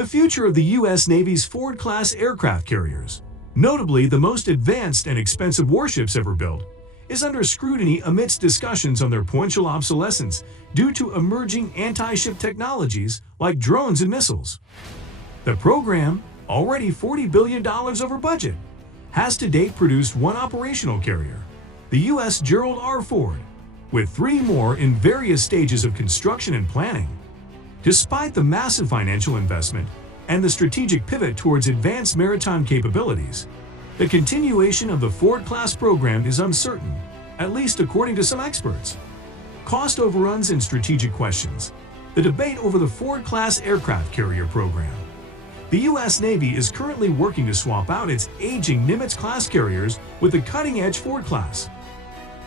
The future of the U.S. Navy's Ford-class aircraft carriers, notably the most advanced and expensive warships ever built, is under scrutiny amidst discussions on their poential obsolescence due to emerging anti-ship technologies like drones and missiles. The program, already $40 billion over budget, has to date produced one operational carrier, the USS Gerald R. Ford, with 3 more in various stages of construction and planning. Despite the massive financial investment and the strategic pivot towards advanced maritime capabilities, the continuation of the Ford-class program is uncertain, at least according to some experts. Cost overruns and strategic questions. The debate over the Ford-class aircraft carrier program. The U.S. Navy is currently working to swap out its aging Nimitz-class carriers with the cutting-edge Ford-class.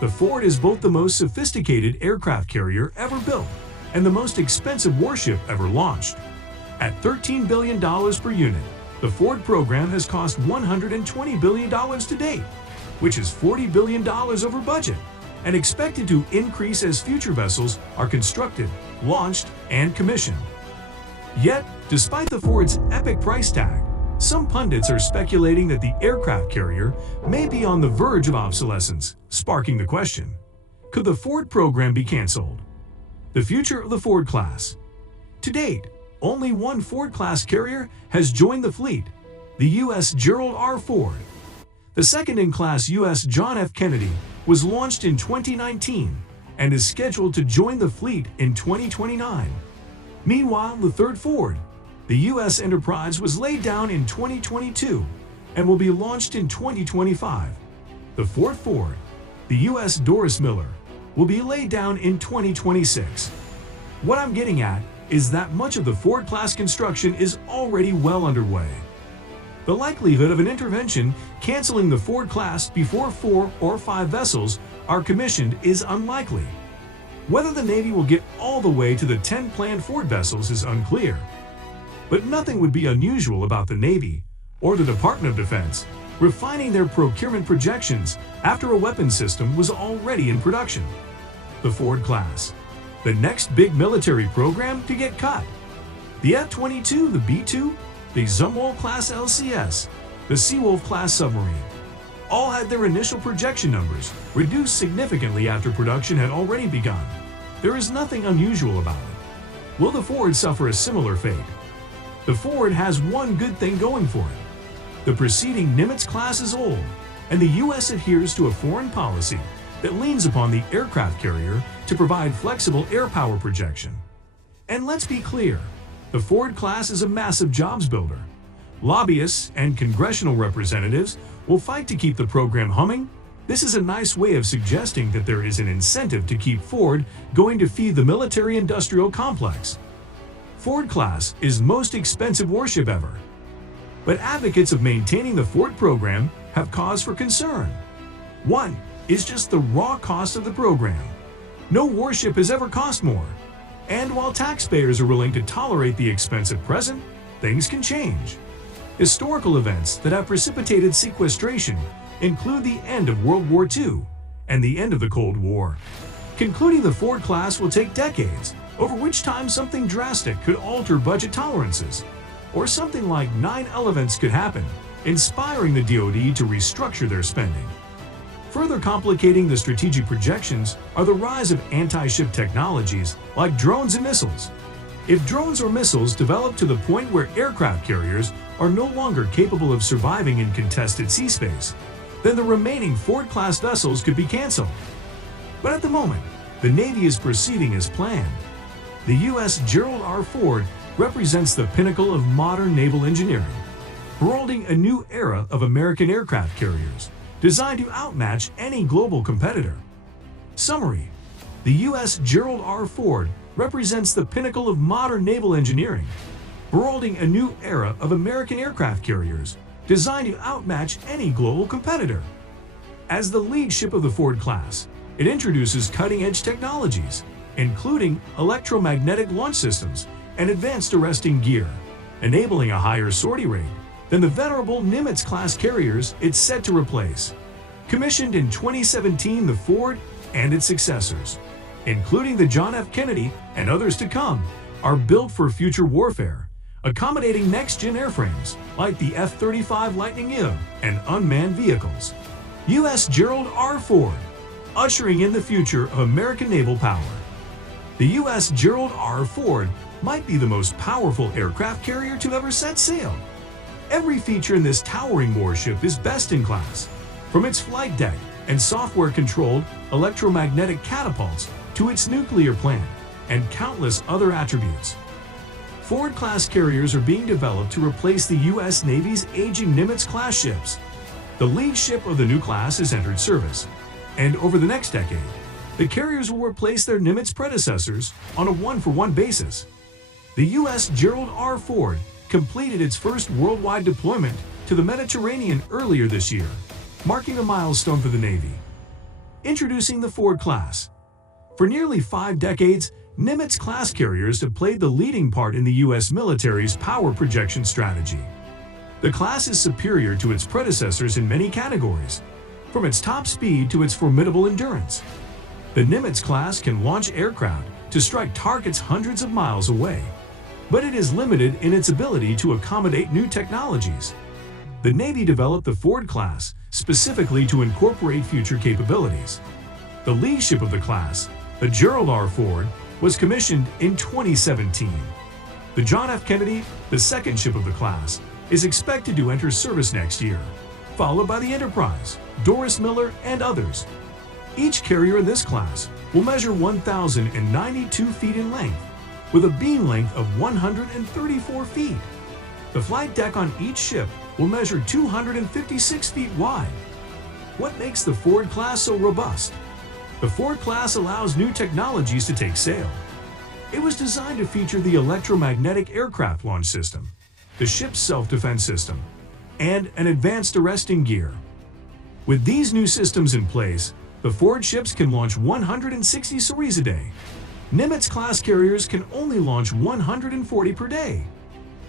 The Ford is both the most sophisticated aircraft carrier ever built and the most expensive warship ever launched. At $13 billion per unit, the Ford program has cost $120 billion to date, which is $40 billion over budget, and expected to increase as future vessels are constructed, launched, and commissioned. Yet, despite the Ford's epic price tag, some pundits are speculating that the aircraft carrier may be on the verge of obsolescence, sparking the question: could the Ford program be canceled? The future of the Ford class. To date, only one Ford-class carrier has joined the fleet, the USS Gerald R. Ford. The second-in-class USS John F. Kennedy was launched in 2019 and is scheduled to join the fleet in 2029. Meanwhile, the third Ford, the USS Enterprise, was laid down in 2022 and will be launched in 2025. The fourth Ford, the USS Doris Miller, will be laid down in 2026. What I'm getting at is that much of the Ford-class construction is already well underway. The likelihood of an intervention canceling the Ford class before 4 or 5 vessels are commissioned is unlikely. Whether the Navy will get all the way to the 10 planned Ford vessels is unclear. But nothing would be unusual about the Navy or the Department of Defense refining their procurement projections after a weapon system was already in production. The Ford class, the next big military program to get cut. The F-22, the B-2, the Zumwalt-class LCS, the Seawolf-class submarine, all had their initial projection numbers reduced significantly after production had already begun. There is nothing unusual about it. Will the Ford suffer a similar fate? The Ford has one good thing going for it. The preceding Nimitz-class is old, and the U.S. adheres to a foreign policy that leans upon the aircraft carrier to provide flexible air power projection. And let's be clear, the Ford class is a massive jobs builder. Lobbyists and congressional representatives will fight to keep the program humming. This is a nice way of suggesting that there is an incentive to keep Ford going to feed the military-industrial complex. Ford class is most expensive warship ever. But advocates of maintaining the Ford program have cause for concern. One is just the raw cost of the program. No warship has ever cost more. And while taxpayers are willing to tolerate the expense at present, things can change. Historical events that have precipitated sequestration include the end of World War II and the end of the Cold War. Concluding the Ford class will take decades, over which time something drastic could alter budget tolerances, or something like 9/11 events could happen, inspiring the DoD to restructure their spending. Further complicating the strategic projections are the rise of anti-ship technologies like drones and missiles. If drones or missiles develop to the point where aircraft carriers are no longer capable of surviving in contested sea space, then the remaining Ford-class vessels could be canceled. But at the moment, the Navy is proceeding as planned. The USS Gerald R. Ford represents the pinnacle of modern naval engineering, heralding a new era of American aircraft carriers, designed to outmatch any global competitor. Summary: the USS Gerald R. Ford represents the pinnacle of modern naval engineering, heralding a new era of American aircraft carriers, designed to outmatch any global competitor. As the lead ship of the Ford class, it introduces cutting-edge technologies, including electromagnetic launch systems and advanced arresting gear, enabling a higher sortie rate than the venerable Nimitz-class carriers it's set to replace. Commissioned in 2017, the Ford and its successors, including the John F. Kennedy and others to come, are built for future warfare, accommodating next-gen airframes like the F-35 Lightning II and unmanned vehicles. USS Gerald R. Ford, ushering in the future of American naval power. The USS Gerald R. Ford might be the most powerful aircraft carrier to ever set sail. Every feature in this towering warship is best in class, from its flight deck and software-controlled electromagnetic catapults to its nuclear plant and countless other attributes. Ford-class carriers are being developed to replace the U.S. Navy's aging Nimitz-class ships. The lead ship of the new class has entered service, and over the next decade, the carriers will replace their Nimitz predecessors on a one-for-one basis. The USS Gerald R. Ford completed its first worldwide deployment to the Mediterranean earlier this year, marking a milestone for the Navy. Introducing the Ford class. For nearly 5 decades, Nimitz-class carriers have played the leading part in the U.S. military's power projection strategy. The class is superior to its predecessors in many categories, from its top speed to its formidable endurance. The Nimitz-class can launch aircraft to strike targets hundreds of miles away, but it is limited in its ability to accommodate new technologies. The Navy developed the Ford class specifically to incorporate future capabilities. The lead ship of the class, the Gerald R. Ford, was commissioned in 2017. The John F. Kennedy, the second ship of the class, is expected to enter service next year, followed by the Enterprise, Doris Miller, and others. Each carrier in this class will measure 1,092 feet in length, with a beam length of 134 feet. The flight deck on each ship will measure 256 feet wide. What makes the Ford class so robust? The Ford class allows new technologies to take sail. It was designed to feature the electromagnetic aircraft launch system, the ship's self-defense system, and an advanced arresting gear. With these new systems in place, the Ford ships can launch 160 sorties a day. Nimitz-class carriers can only launch 140 per day.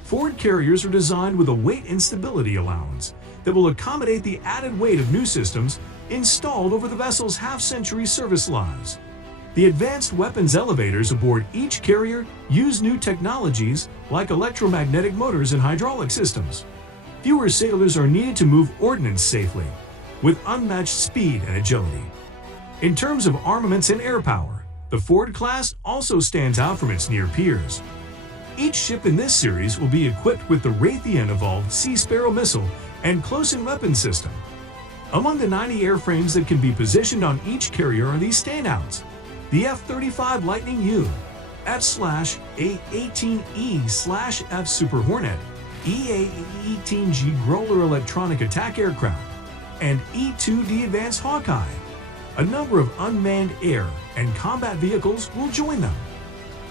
Ford carriers are designed with a weight instability allowance that will accommodate the added weight of new systems installed over the vessel's half-century service lives. The advanced weapons elevators aboard each carrier use new technologies like electromagnetic motors and hydraulic systems. Fewer sailors are needed to move ordnance safely, with unmatched speed and agility. In terms of armaments and air power, the Ford class also stands out from its near peers. Each ship in this series will be equipped with the Raytheon-evolved Sea Sparrow missile and close-in weapon system. Among the 90 airframes that can be positioned on each carrier are these standouts: the F-35 Lightning II, F/A-18E/F Super Hornet, EA-18G Growler electronic attack aircraft, and E-2D Advanced Hawkeye. A number of unmanned air and combat vehicles will join them.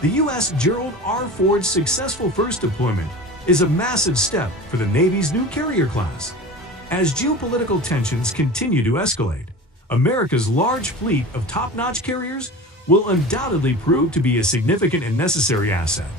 The USS Gerald R. Ford's successful first deployment is a massive step for the Navy's new carrier class. As geopolitical tensions continue to escalate, America's large fleet of top-notch carriers will undoubtedly prove to be a significant and necessary asset.